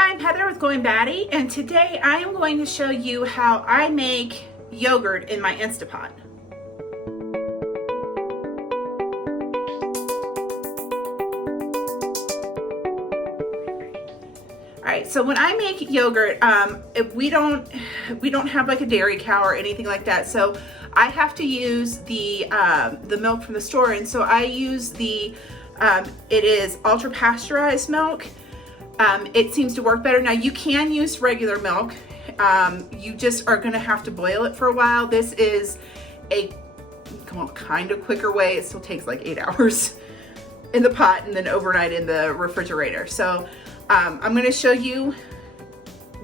Hi, I'm Heather with Going Batty, and today I am going to show you how I make yogurt in my Instapot. Alright, so when I make yogurt, we don't have like a dairy cow or anything like that, so I have to use the milk from the store, and so I use it is ultra pasteurized milk. It seems to work better. Now you can use regular milk. You just are gonna have to boil it for a while. This is a kind of quicker way. It still takes like 8 hours in the pot and then overnight in the refrigerator. So I'm gonna show you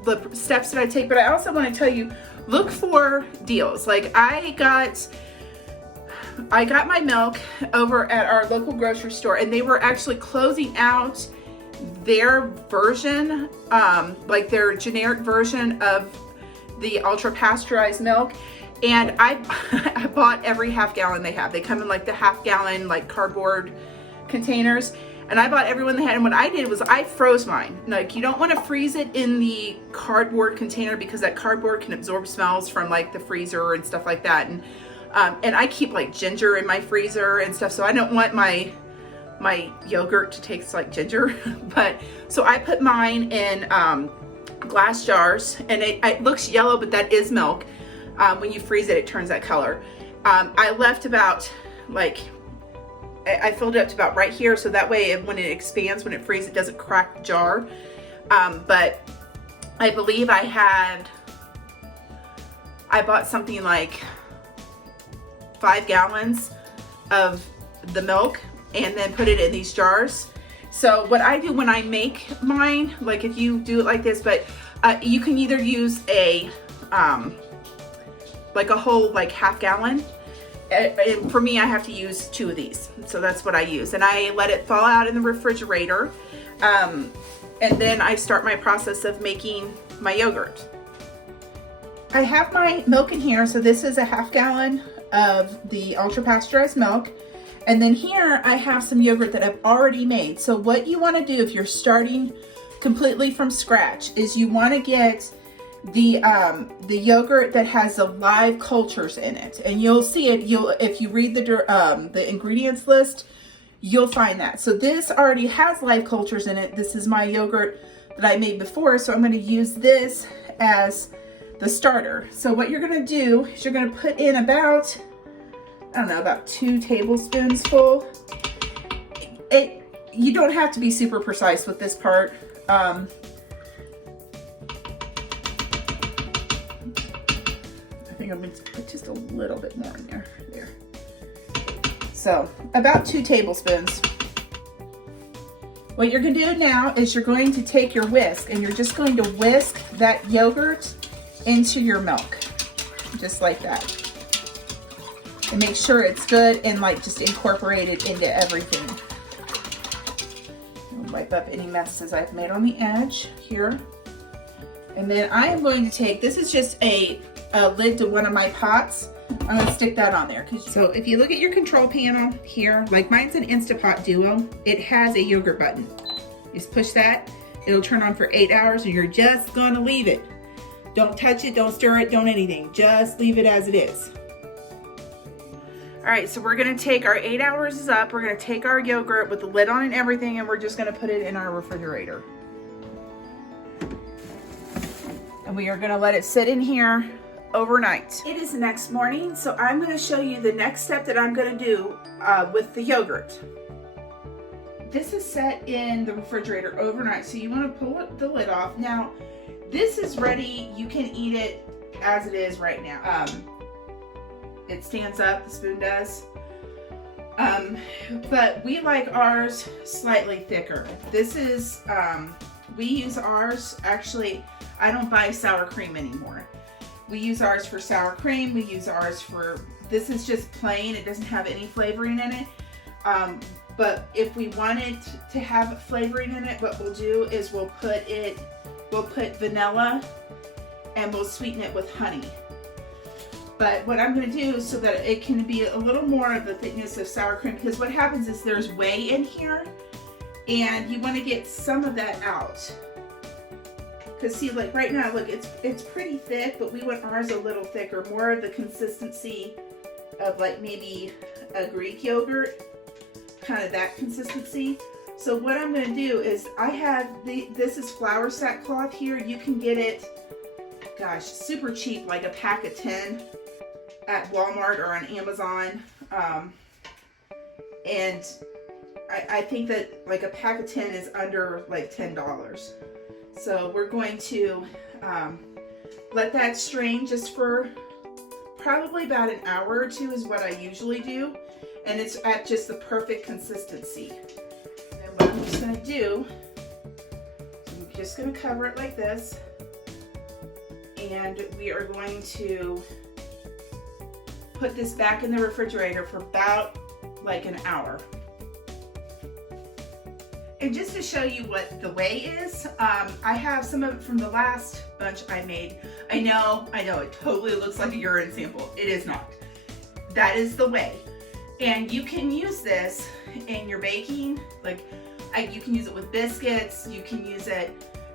the steps that I take, but I also wanna tell you, look for deals. Like I got my milk over at our local grocery store, and they were actually closing out their version, like their generic version of the ultra pasteurized milk, and I bought every half gallon they have. They come in like the half gallon like cardboard containers, and I bought every one they had. And what I did was I froze mine. Like, you don't want to freeze it in the cardboard container because that cardboard can absorb smells from like the freezer and stuff like that. And I keep like ginger in my freezer and stuff, so I don't want my yogurt to taste like ginger. But so I put mine in glass jars, and it looks yellow, but that is milk. When you freeze it, it turns that color. I left about I filled it up to about right here, so that way when it expands, when it freezes, it doesn't crack the jar. But I believe I bought something like 5 gallons of the milk and then put it in these jars. So what I do when I make mine, like if you do it like this, but you can either use a like a whole like half gallon. And for me, I have to use 2 of these. So that's what I use. And I let it thaw out in the refrigerator. And then I start my process of making my yogurt. I have my milk in here. So this is a half gallon of the ultra pasteurized milk. And then here I have some yogurt that I've already made. So what you want to do if you're starting completely from scratch is you want to get the yogurt that has the live cultures in it, and you'll see it. If you read the ingredients list, you'll find that. So this already has live cultures in it. This is my yogurt that I made before, so I'm going to use this as the starter. So what you're going to do is you're going to put in about, I don't know, about 2 tablespoons full. You don't have to be super precise with this part. I think I'm going to put just a little bit more in there. So about 2 tablespoons. What you're going to do now is you're going to take your whisk, and you're just going to whisk that yogurt into your milk, just like that. And make sure it's good and like just incorporated into everything. I'll wipe up any messes I've made on the edge here. And then I am going to take, this is just a lid to one of my pots. I'm going to stick that on there. So if you look at your control panel here, like mine's an Instapot Duo, it has a yogurt button. Just push that, it'll turn on for 8 hours, and you're just going to leave it. Don't touch it, don't stir it, don't anything. Just leave it as it is. All right, so we're going to take our 8 hours is up. We're going to take our yogurt with the lid on and everything, and we're just going to put it in our refrigerator. And we are going to let it sit in here overnight. It is the next morning, so I'm going to show you the next step that I'm going to do with the yogurt. This is set in the refrigerator overnight, so you want to pull the lid off. Now, this is ready. You can eat it as it is right now. It stands up, the spoon does. But we like ours slightly thicker. This is, we use ours, actually, I don't buy sour cream anymore. We use ours for sour cream. We use ours for, this is just plain. It doesn't have any flavoring in it. But if we wanted to have flavoring in it, what we'll do is we'll put vanilla, and we'll sweeten it with honey. But what I'm going to do so that it can be a little more of the thickness of sour cream, because what happens is there's whey in here, and you want to get some of that out. Because see, like right now, look, it's pretty thick, but we want ours a little thicker, more of the consistency of like maybe a Greek yogurt, kind of that consistency. So what I'm going to do is I have this is flour sackcloth here. You can get it, gosh, super cheap, like a pack of 10 at Walmart or on Amazon. And I think that like a pack of 10 is under like $10. So we're going to let that strain just for probably about an hour or two is what I usually do. And it's at just the perfect consistency. And what I'm just going to do, I'm just going to cover it like this. And we are going to put this back in the refrigerator for about like an hour. And just to show you what the whey is, I have some of it from the last bunch I made. I know, it totally looks like a urine sample. It is not. That is the whey. And you can use this in your baking. Like, you can use it with biscuits. You can use it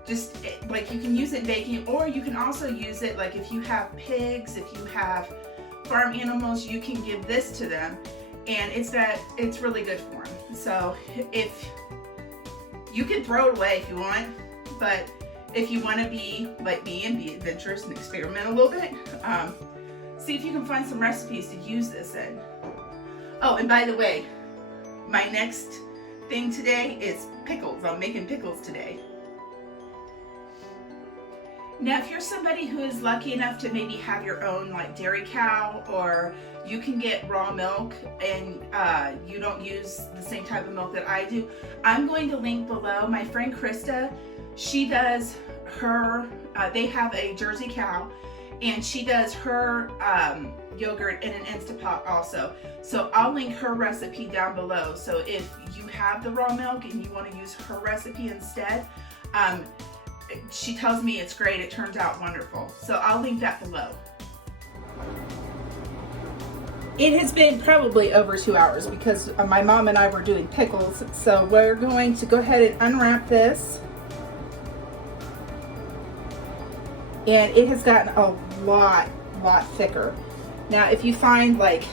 just, like you can use it in baking, or you can also use it like if you have pigs, if you have farm animals, you can give this to them. And it's really good for them. So if you can throw it away if you want, but if you want to be like me and be adventurous and experiment a little bit, see if you can find some recipes to use this in. Oh, and by the way, my next thing today is pickles. I'm making pickles today. Now, if you're somebody who is lucky enough to maybe have your own like dairy cow, or you can get raw milk and you don't use the same type of milk that I do, I'm going to link below. My friend Christa, she does her, they have a Jersey cow, and she does her yogurt in an Instant Pot also. So I'll link her recipe down below. So if you have the raw milk and you want to use her recipe instead, she tells me it's great. It turns out wonderful. So I'll link that below. It has been probably over 2 hours because my mom and I were doing pickles. So we're going to go ahead and unwrap this. And it has gotten a lot thicker. Now, if you find like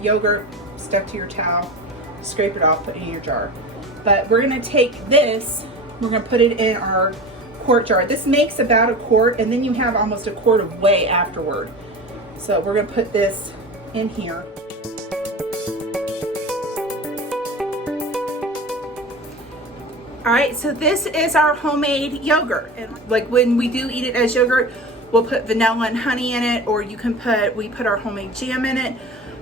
yogurt stuck to your towel, scrape it off, put it in your jar. But we're gonna take this, we're gonna put it in our quart jar. This makes about a quart, and then you have almost a quart of whey afterward. So we're gonna put this in here. All right, so this is our homemade yogurt. And like when we do eat it as yogurt, we'll put vanilla and honey in it, or you can we put our homemade jam in it.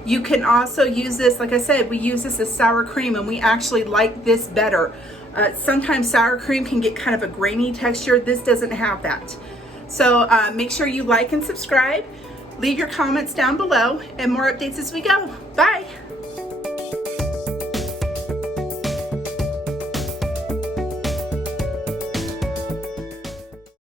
You can also use this, like I said, we use this as sour cream, and we actually like this better. Sometimes sour cream can get kind of a grainy texture. This doesn't have that. So make sure you like and subscribe. Leave your comments down below, and more updates as we go. Bye.